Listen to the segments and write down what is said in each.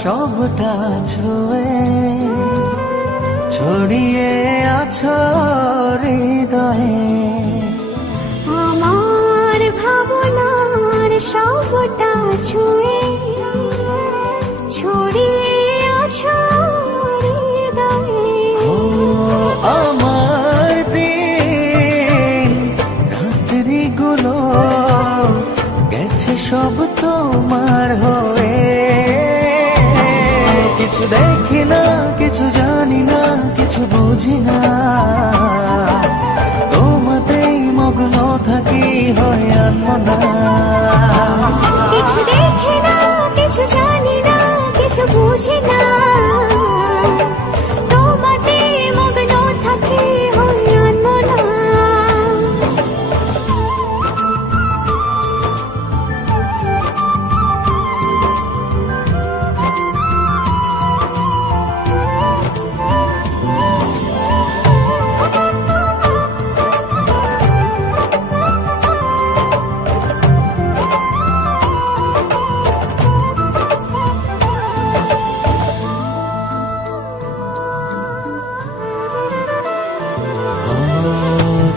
সবটা ছুঁয়ে ছড়িয়ে আছো হৃদয়ে। আমার ভাবনার সবটা ছুঁয়ে ছড়িয়ে আছো হৃদয়ে। আমার দিন গেছে সব তোমার হয়ে। কিছু দেখি না, কিছু জানি না, কিছু বুঝি না। তোমাতেই মগ্ন থাকি, হয় আনমনা। কিছু দেখি না, কিছু জানি না, কিছু বুঝি না।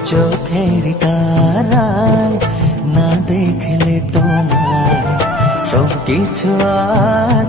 চোখের তারায় না দেখলে তোমার সব কিছু আধার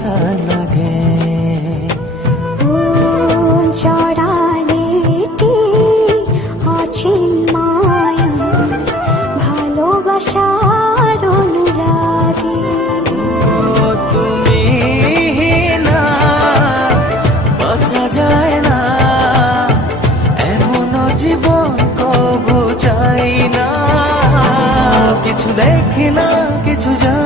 দেখি না কিছু জানি